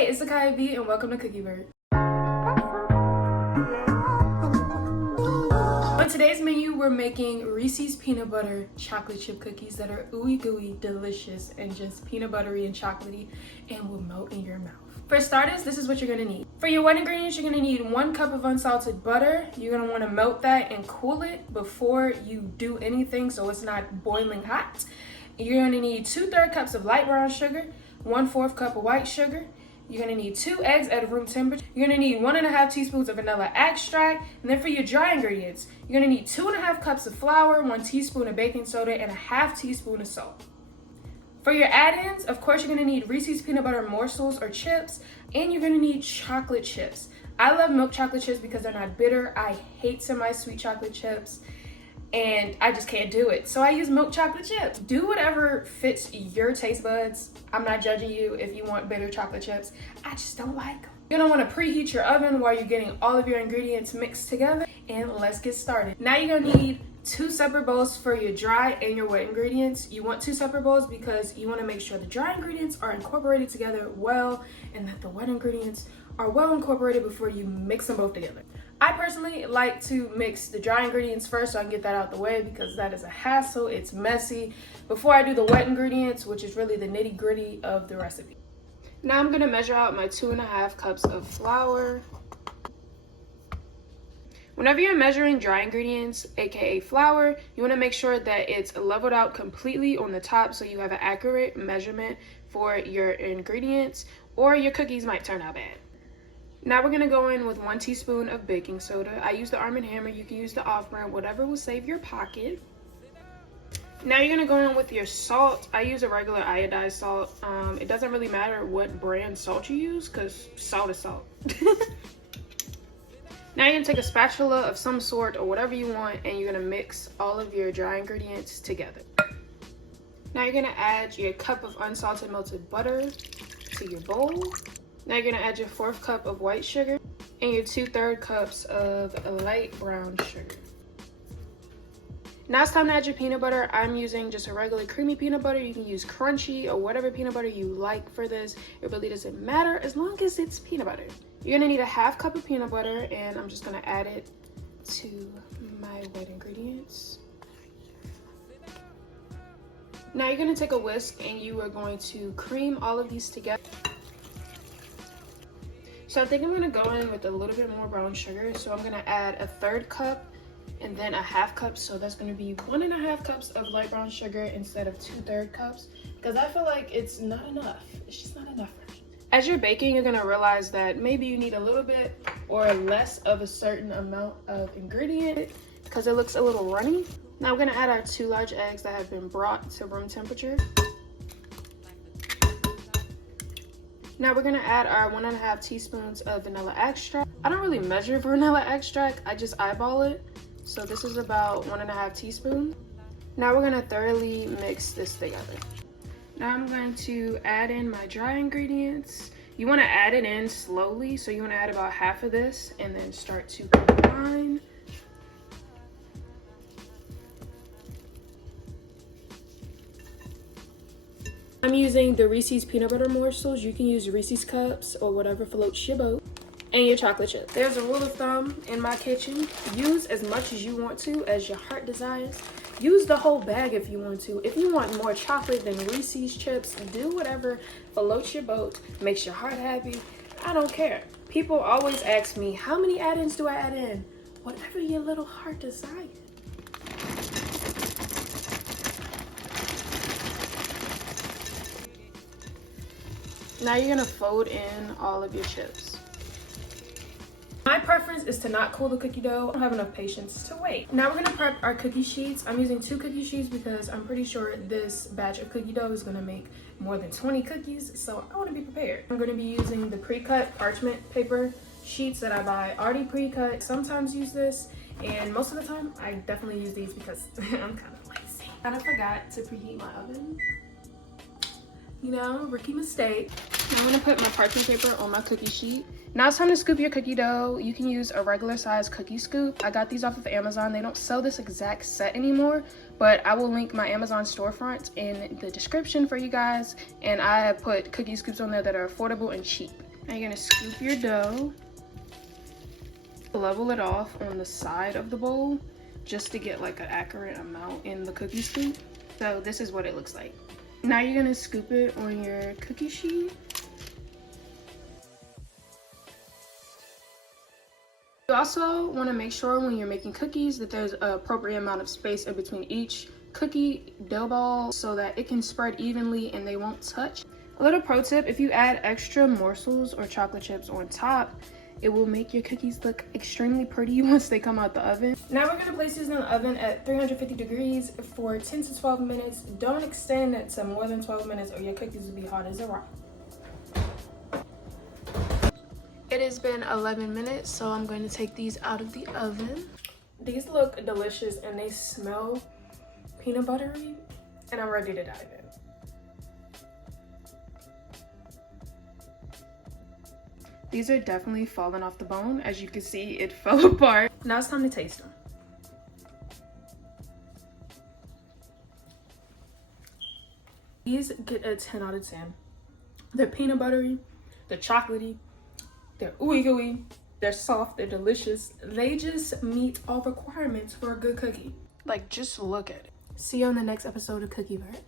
Hey, it's Akai B and welcome to Cookie Vert. On today's menu, we're making Reese's peanut butter chocolate chip cookies that are ooey gooey, delicious, and just peanut buttery and chocolatey and will melt in your mouth. For starters, this is what you're gonna need. For your wet ingredients, you're gonna need 1 cup of unsalted butter. You're gonna wanna melt that and cool it before you do anything so it's not boiling hot. You're gonna need 2/3 cups of light brown sugar, 1/4 cup of white sugar. You're gonna need 2 eggs at room temperature. You're gonna need 1.5 teaspoons of vanilla extract. And then for your dry ingredients, you're gonna need 2.5 cups of flour, 1 teaspoon of baking soda, and 1/2 teaspoon of salt. For your add-ins, of course, you're gonna need Reese's peanut butter morsels or chips, and you're gonna need chocolate chips. I love milk chocolate chips because they're not bitter. I hate semi-sweet chocolate chips, and I just can't do it. So I use milk chocolate chips. Do whatever fits your taste buds. I'm not judging you if you want bitter chocolate chips. I just don't like them. You're gonna wanna preheat your oven while you're getting all of your ingredients mixed together, and let's get started. Now you're gonna need 2 separate bowls for your dry and your wet ingredients. You want 2 separate bowls because you wanna make sure the dry ingredients are incorporated together well and that the wet ingredients are well incorporated before you mix them both together. I personally like to mix the dry ingredients first so I can get that out the way because that is a hassle, it's messy, before I do the wet ingredients, which is really the nitty gritty of the recipe. Now I'm gonna measure out my 2.5 cups of flour. Whenever you're measuring dry ingredients, aka flour, you wanna make sure that it's leveled out completely on the top so you have an accurate measurement for your ingredients, or your cookies might turn out bad. Now we're gonna go in with 1 teaspoon of baking soda. I use the Arm & Hammer, you can use the off-brand, whatever will save your pocket. Now you're gonna go in with your salt. I use a regular iodized salt. It doesn't really matter what brand salt you use because salt is salt. Now you're gonna take a spatula of some sort or whatever you want and you're gonna mix all of your dry ingredients together. Now you're gonna add your cup of unsalted melted butter to your bowl. Now you're gonna add your 1/4 cup of white sugar and your 2/3 cups of light brown sugar. Now it's time to add your peanut butter. I'm using just a regular creamy peanut butter. You can use crunchy or whatever peanut butter you like for this. It really doesn't matter as long as it's peanut butter. You're gonna need a 1/2 cup of peanut butter and I'm just gonna add it to my wet ingredients. Now you're gonna take a whisk and you are going to cream all of these together. So I think I'm gonna go in with a little bit more brown sugar. So I'm gonna add 1/3 cup and then 1/2 cup. So that's gonna be 1.5 cups of light brown sugar instead of 2/3 cups because I feel like it's not enough. It's just not enough for me. As you're baking, you're gonna realize that maybe you need a little bit or less of a certain amount of ingredient because it looks a little runny. Now we're gonna add our 2 large eggs that have been brought to room temperature. Now we're gonna add our 1.5 teaspoons of vanilla extract. I don't really measure vanilla extract, I just eyeball it. So this is about 1.5 teaspoons. Now we're gonna thoroughly mix this together. Now I'm going to add in my dry ingredients. You wanna add it in slowly, so you wanna add about half of this and then start to combine. I'm using the Reese's peanut butter morsels. You can use Reese's cups or whatever floats your boat. And your chocolate chip. There's a rule of thumb in my kitchen. Use as much as you want to, as your heart desires. Use the whole bag if you want to. If you want more chocolate than Reese's chips, do whatever floats your boat, makes your heart happy. I don't care. People always ask me, how many add-ins do I add in? Whatever your little heart desires. Now you're gonna fold in all of your chips. My preference is to not cool the cookie dough. I don't have enough patience to wait. Now we're gonna prep our cookie sheets. I'm using 2 cookie sheets because I'm pretty sure this batch of cookie dough is gonna make more than 20 cookies, so I wanna be prepared. I'm gonna be using the pre-cut parchment paper sheets that I buy already pre-cut. Sometimes use this, and most of the time I definitely use these because I'm kind of lazy. And I forgot to preheat my oven. You know, rookie mistake. I'm gonna put my parchment paper on my cookie sheet. Now it's time to scoop your cookie dough. You can use a regular size cookie scoop. I got these off of Amazon. They don't sell this exact set anymore, but I will link my Amazon storefront in the description for you guys. And I have put cookie scoops on there that are affordable and cheap. Now you're gonna scoop your dough, level it off on the side of the bowl just to get like an accurate amount in the cookie scoop. So this is what it looks like. Now you're gonna scoop it on your cookie sheet. You also want to make sure when you're making cookies that there's an appropriate amount of space in between each cookie dough ball so that it can spread evenly and they won't touch. A little pro tip, if you add extra morsels or chocolate chips on top, it will make your cookies look extremely pretty once they come out the oven. Now we're gonna place these in the oven at 350 degrees for 10 to 12 minutes. Don't extend it to more than 12 minutes or your cookies will be hot as a rock. It has been 11 minutes, so I'm going to take these out of the oven. These look delicious and they smell peanut buttery, and I'm ready to dive in. These are definitely falling off the bone. As you can see, it fell apart. Now it's time to taste them. These get a 10 out of 10. They're peanut buttery, they're chocolatey, they're ooey gooey, they're soft, they're delicious. They just meet all requirements for a good cookie. Like, just look at it. See you on the next episode of Cookie Vert.